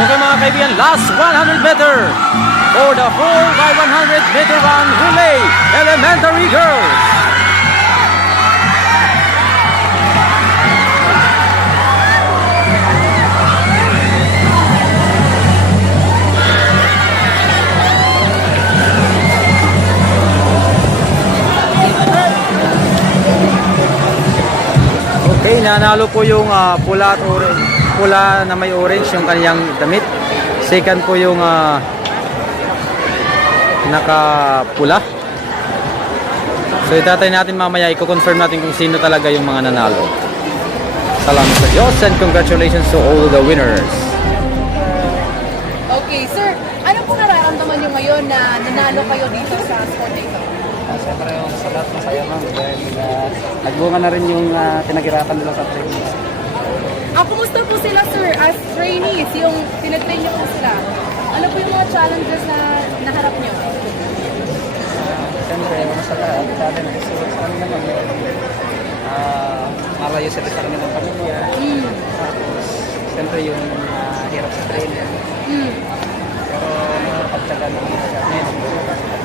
Okay mga kaibigan, last 100 meter for the 4x100 meter run relay elementary girls. Okay, nanalo po yung pula at orange. Pula na may orange yung kanyang damit. Second po yung nakapula. So itatay natin mamaya, i-confirm natin kung sino talaga yung mga nanalo. Salamat sa Diyos and congratulations to all the winners. Okay, sir. Ano po nararamdaman nyo ngayon na nanalo kayo dito sa sport na ito? Siyempre yung sa lahat masaya ma'am dahil nagbunga na rin yung pinaghirapan nila sa training. Kumusta po sila, sir, as trainees? Yung tinatrain nyo po sila. Ano po yung mga challenges na naharap nyo? Siyempre, sa lahat, dati na kasi sa kanila naman malayo sila sa kanilang pamilya. Tapos, siyempre yung hirap sa training. Pero napagtsaga naman ngayon.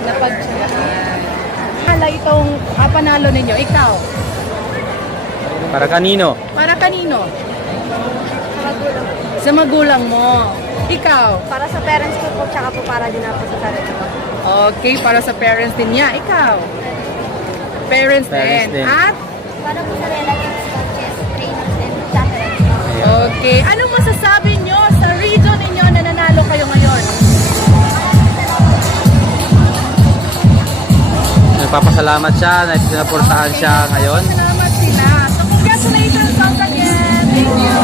Napagtsagaan. Hala itong panalo ninyo. Ikaw? Para kanino? Para kanino? Sa magulang mo. Ikaw? Para sa parents ko po, tsaka po para din ako sa sarili ko. Okay, para sa parents din niya. Ikaw? Parents din. At? Para po sa relatives, coaches, trainers, and chaperones. Okay. Anong masasabi nyo sa region ninyo na nanalo kayo ngayon? Nagpapasalamat siya na sinaportahan siya ngayon. Salamat sila. So, congratulations once again. Thank you.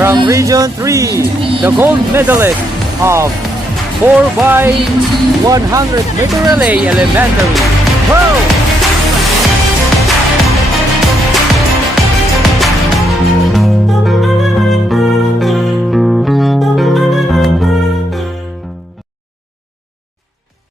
From Region 3, the gold medalist of 4x100 meter relay elementary. Wow!